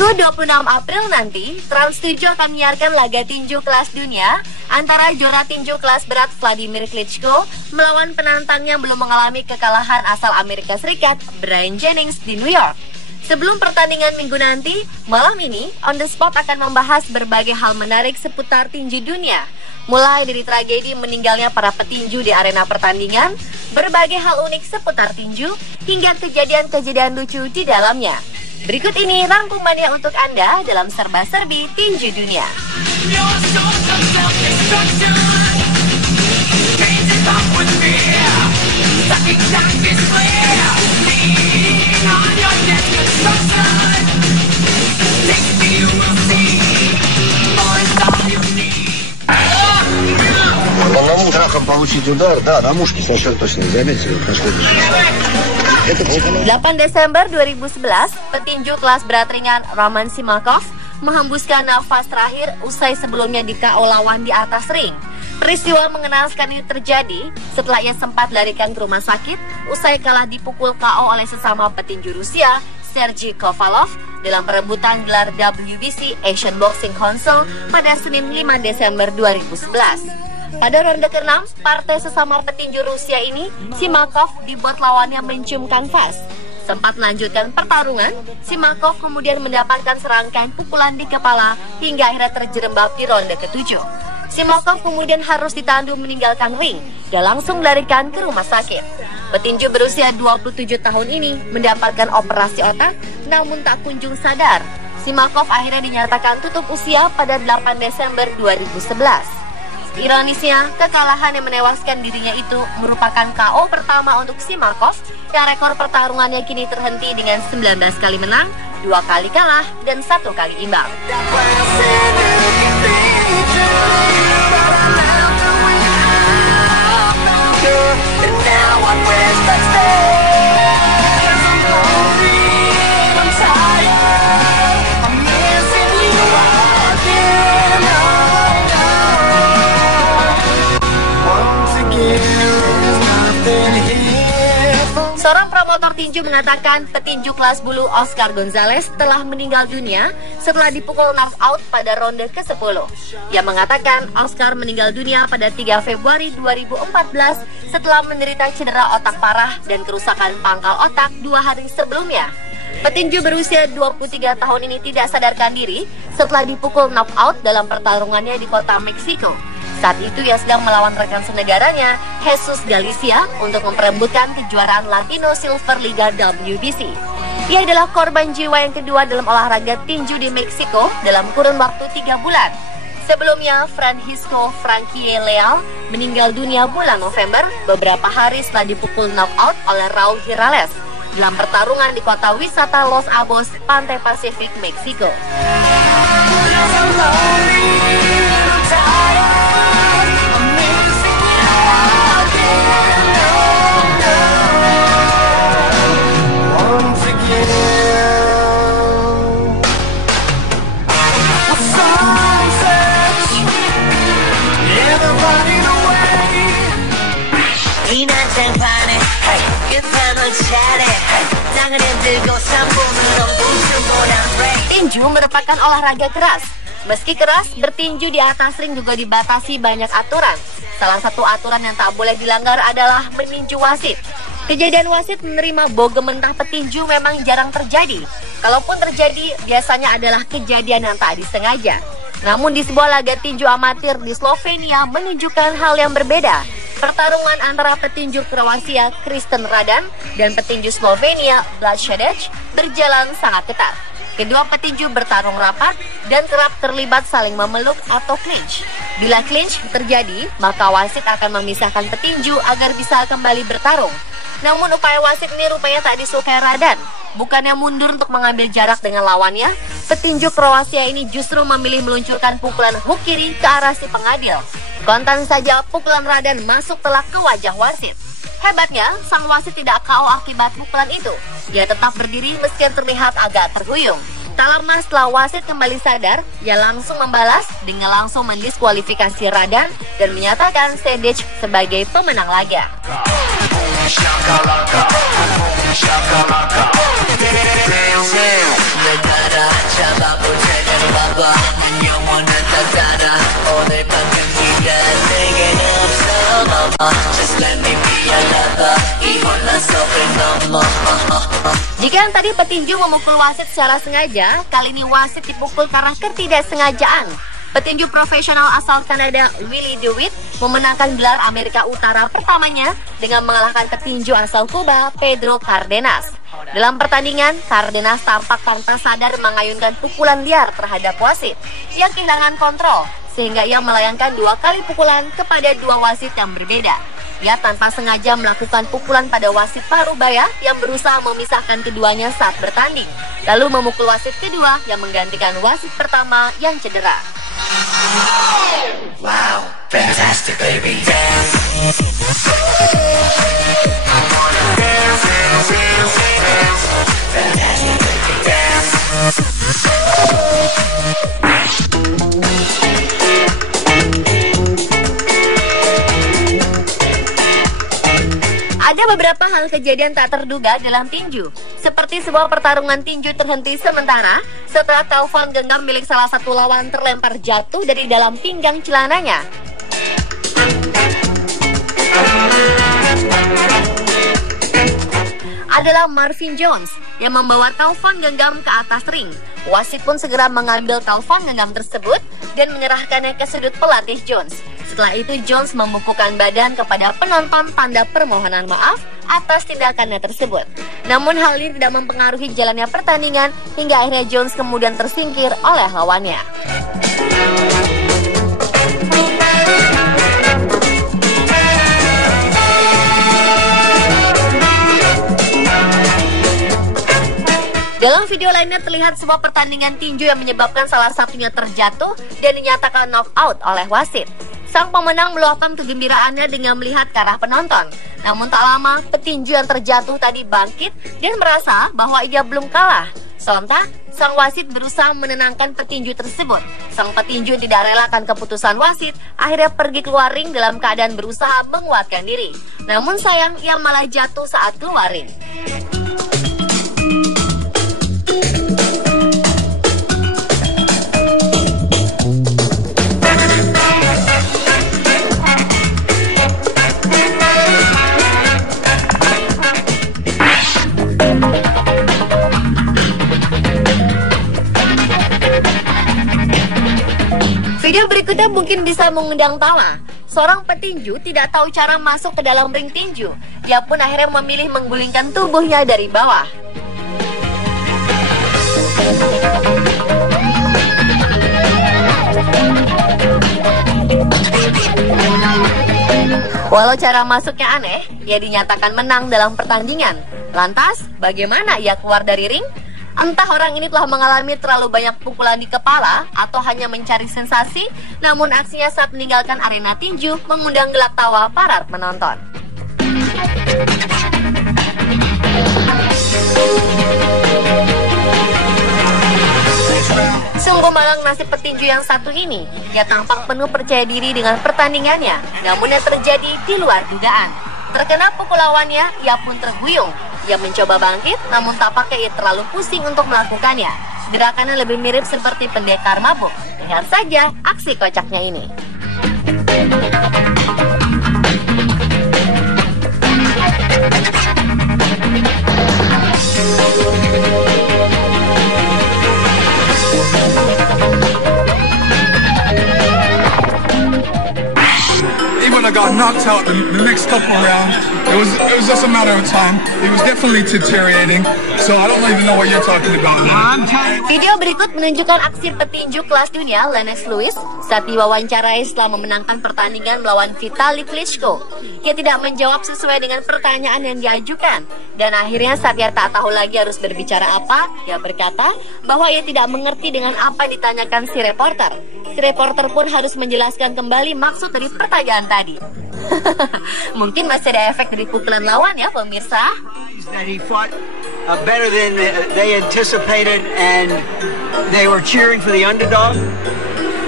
Minggu 26 April nanti, Trans 7 akan menyiarkan laga tinju kelas dunia antara juara tinju kelas berat Vladimir Klitschko melawan penantang yang belum mengalami kekalahan asal Amerika Serikat, Brian Jennings di New York. Sebelum pertandingan minggu nanti, malam ini On The Spot akan membahas berbagai hal menarik seputar tinju dunia. Mulai dari tragedi meninggalnya para petinju di arena pertandingan, berbagai hal unik seputar tinju, hingga kejadian-kejadian lucu di dalamnya. Berikut ini rangkumannya untuk Anda dalam serba-serbi tinju dunia. Полному трахом получить удар, да, на мушке совершенно точно заметили. 8 Desember 2011, petinju kelas berat ringan Roman Simakov menghembuskan nafas terakhir usai sebelumnya di KO lawan di atas ring. Peristiwa mengenaskan ini terjadi setelah ia sempat larikan ke rumah sakit usai kalah dipukul KO oleh sesama petinju Rusia, Sergei Kovalov, dalam perebutan gelar WBC Asian Boxing Council pada Senin 5 Desember 2011. Pada ronde ke-6, partai sesama petinju Rusia ini, Simakov dibuat lawannya mencium kanvas. Sempat melanjutkan pertarungan, Simakov kemudian mendapatkan serangkaian pukulan di kepala hingga akhirnya terjerembab di ronde ke-7. Simakov kemudian harus ditandu meninggalkan ring dan langsung dilarikan ke rumah sakit. Petinju berusia 27 tahun ini mendapatkan operasi otak namun tak kunjung sadar. Simakov akhirnya dinyatakan tutup usia pada 8 Desember 2011. Ironisnya, kekalahan yang menewaskan dirinya itu merupakan KO pertama untuk Simakov yang rekor pertarungannya kini terhenti dengan 19 kali menang, 2 kali kalah, dan 1 kali imbang. Seorang promotor tinju mengatakan petinju kelas bulu Oscar Gonzalez telah meninggal dunia setelah dipukul knockout pada ronde ke-10. Ia mengatakan Oscar meninggal dunia pada 3 Februari 2014 setelah menderita cedera otak parah dan kerusakan pangkal otak 2 hari sebelumnya. Petinju berusia 23 tahun ini tidak sadarkan diri setelah dipukul knockout dalam pertarungannya di kota Meksiko. Saat itu ia sedang melawan rekan senegaranya, Jesus Galicia, untuk memperebutkan kejuaraan Latino Silver Liga WBC. Ia adalah korban jiwa yang kedua dalam olahraga tinju di Meksiko dalam kurun waktu 3 bulan. Sebelumnya, Francisco Frankie Leal meninggal dunia bulan November beberapa hari setelah dipukul knockout oleh Raul Girales dalam pertarungan di kota wisata Los Cabos, Pantai Pasifik, Meksiko. Tinju merupakan olahraga keras. Meski keras, bertinju di atas ring juga dibatasi banyak aturan. Salah satu aturan yang tak boleh dilanggar adalah meninju wasit. Kejadian wasit menerima bogem mentah petinju memang jarang terjadi. Kalaupun terjadi, biasanya adalah kejadian yang tak disengaja. Namun di sebuah laga tinju amatir di Slovenia menunjukkan hal yang berbeda. Pertarungan antara petinju Kroasia Kristen Radan dan petinju Slovenia Blažević berjalan sangat ketat. Kedua petinju bertarung rapat dan kerap terlibat saling memeluk atau clinch. Bila clinch terjadi, maka wasit akan memisahkan petinju agar bisa kembali bertarung. Namun upaya wasit ini rupanya tak disukai Radan. Bukannya mundur untuk mengambil jarak dengan lawannya, petinju Kroasia ini justru memilih meluncurkan pukulan hook kiri ke arah si pengadil. Kontan saja pukulan Radan masuk telak ke wajah wasit. Hebatnya, sang wasit tidak KO akibat pukulan itu. Dia tetap berdiri meski terlihat agak terhuyung. Tak lama setelah wasit kembali sadar, ia langsung membalas dengan langsung mendiskualifikasi Radan dan menyatakan Sedic sebagai pemenang laga. Jika yang tadi petinju memukul wasit secara sengaja, kali ini wasit dipukul karena ketidaksengajaan. Petinju profesional asal Kanada Willie DeWitt memenangkan gelar Amerika Utara pertamanya dengan mengalahkan petinju asal Kuba Pedro Cardenas. Dalam pertandingan, Cardenas tampak tanpa sadar mengayunkan pukulan liar terhadap wasit yang kehilangan kontrol, sehingga ia melayangkan 2 kali pukulan kepada 2 wasit yang berbeda. Ia tanpa sengaja melakukan pukulan pada wasit Parubaya yang berusaha memisahkan keduanya saat bertanding, lalu memukul wasit kedua yang menggantikan wasit pertama yang cedera. Wow, fantastic baby. Ada beberapa hal kejadian tak terduga dalam tinju, seperti sebuah pertarungan tinju terhenti sementara setelah telepon genggam milik salah satu lawan terlempar jatuh dari dalam pinggang celananya. Adalah Marvin Jones yang membawa telepon genggam ke atas ring. Wasit pun segera mengambil telepon genggam tersebut dan menyerahkannya ke sudut pelatih Jones. Setelah itu Jones membukukan badan kepada penonton tanda permohonan maaf atas tindakannya tersebut. Namun hal ini tidak mempengaruhi jalannya pertandingan hingga akhirnya Jones kemudian tersingkir oleh lawannya. Dalam video lainnya terlihat sebuah pertandingan tinju yang menyebabkan salah satunya terjatuh dan dinyatakan knock out oleh wasit. Sang pemenang meluapkan kegembiraannya dengan melihat ke arah penonton. Namun tak lama, petinju yang terjatuh tadi bangkit dan merasa bahwa ia belum kalah. Sontak, sang wasit berusaha menenangkan petinju tersebut. Sang petinju tidak relakan keputusan wasit, akhirnya pergi keluar ring dalam keadaan berusaha menguatkan diri. Namun sayang, ia malah jatuh saat keluar ring. Video berikutnya mungkin bisa mengundang tawa. Seorang petinju tidak tahu cara masuk ke dalam ring tinju. Dia pun akhirnya memilih menggulingkan tubuhnya dari bawah. Walau cara masuknya aneh, ia dinyatakan menang dalam pertandingan. Lantas, bagaimana ia keluar dari ring? Entah orang ini telah mengalami terlalu banyak pukulan di kepala atau hanya mencari sensasi, namun aksinya saat meninggalkan arena tinju mengundang gelak tawa para penonton. Sungguh malang nasib petinju yang satu ini. Ia tampak penuh percaya diri dengan pertandingannya, namun yang terjadi di luar dugaan. Terkena pukul lawannya, ia pun terguyung. Ia mencoba bangkit, namun tampaknya ia terlalu pusing untuk melakukannya. Gerakannya lebih mirip seperti pendekar mabuk. Lihat saja aksi kocaknya ini. Even I got knocked out the next couple of rounds. It was just a matter of time. It was definitely deteriorating. So I don't even know what you're talking about. Video berikut menunjukkan aksi petinju kelas dunia Lennox Lewis saat diwawancarai setelah memenangkan pertandingan melawan Vitali Klitschko. Ia tidak menjawab sesuai dengan pertanyaan yang diajukan. Dan akhirnya saat ia tak tahu lagi harus berbicara apa, ia berkata bahwa ia tidak mengerti dengan apa yang ditanyakan si reporter. Si reporter pun harus menjelaskan kembali maksud dari pertanyaan tadi. Mungkin masih ada efek dari pukulan lawan ya pemirsa. That he fought better than they anticipated and they were cheering for the underdog.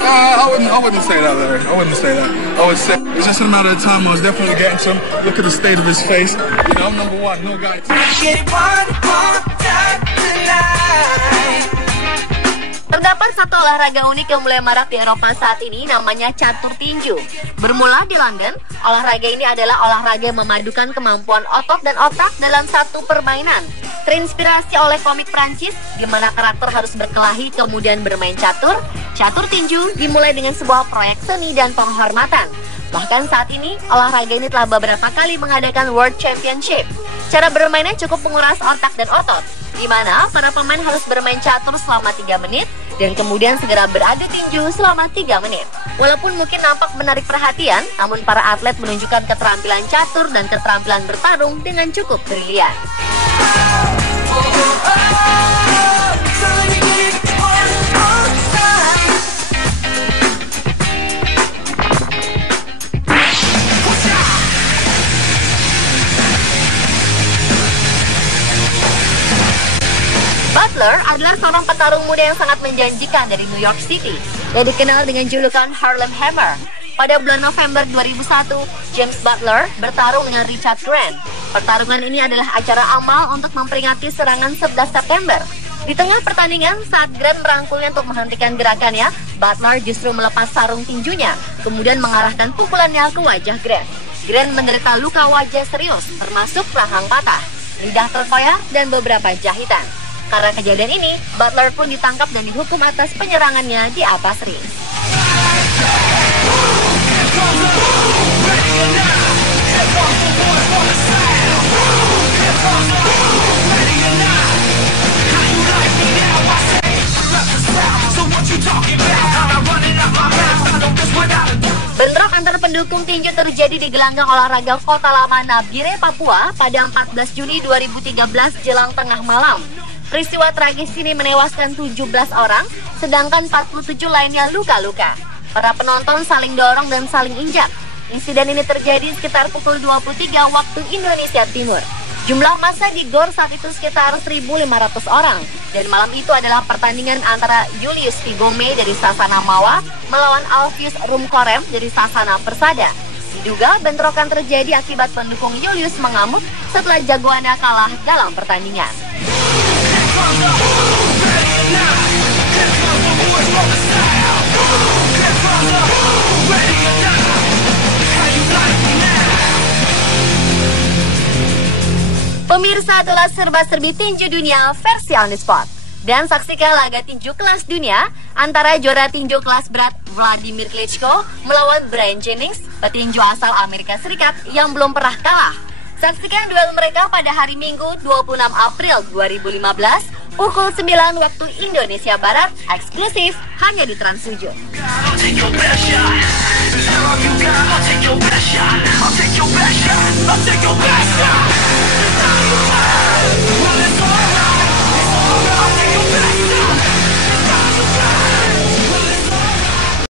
I wouldn't say that, Larry. I wouldn't say that. I would say it's just a matter of time. I was definitely getting to him. Look at the state of his face. You know, I'm number one. No guy. Terdapat satu olahraga unik yang mulai marak di Eropa saat ini, namanya catur tinju. Bermula di London, olahraga ini adalah olahraga yang memadukan kemampuan otot dan otak dalam satu permainan. Terinspirasi oleh komik Prancis, di mana karakter harus berkelahi kemudian bermain catur, catur tinju dimulai dengan sebuah proyek seni dan penghormatan. Bahkan saat ini, olahraga ini telah beberapa kali mengadakan World Championship. Cara bermainnya cukup menguras otak dan otot, di mana para pemain harus bermain catur selama 3 menit dan kemudian segera beradu tinju selama 3 menit. Walaupun mungkin nampak menarik perhatian, namun para atlet menunjukkan keterampilan catur dan keterampilan bertarung dengan cukup brilian. Butler adalah seorang petarung muda yang sangat menjanjikan dari New York City yang dikenal dengan julukan Harlem Hammer. Pada bulan November 2001, James Butler bertarung dengan Richard Grant. Pertarungan ini adalah acara amal untuk memperingati serangan 11 September. Di tengah pertandingan, saat Grant merangkulnya untuk menghentikan gerakannya, Butler justru melepas sarung tinjunya, kemudian mengarahkan pukulannya ke wajah Grant. Grant menderita luka wajah serius, termasuk rahang patah, lidah terkoyak, dan beberapa jahitan. Karena kejadian ini, Butler pun ditangkap dan dihukum atas penyerangannya di atas ring. Bentrok antar pendukung tinju terjadi di gelanggang olahraga Kota Lama Nabire, Papua pada 14 Juni 2013 jelang tengah malam. Peristiwa tragis ini menewaskan 17 orang, sedangkan 47 lainnya luka-luka. Para penonton saling dorong dan saling injak. Insiden ini terjadi sekitar pukul 23 waktu Indonesia Timur. Jumlah massa di GOR saat itu sekitar 1.500 orang. Dan malam itu adalah pertandingan antara Julius Figome dari Sasana Mawa melawan Alfius Rumkorem dari Sasana Persada. Diduga bentrokan terjadi akibat pendukung Julius mengamuk setelah jagoannya kalah dalam pertandingan. Pemirsa, itulah serba-serbi tinju dunia versi On The Spot. Dan saksikan laga tinju kelas dunia antara juara tinju kelas berat Vladimir Klitschko melawan Brian Jennings, petinju asal Amerika Serikat yang belum pernah kalah. Saksikan duel mereka pada hari Minggu 26 April 2015 pukul 9 waktu Indonesia Barat, eksklusif hanya di Trans 7. I'll take your best shot.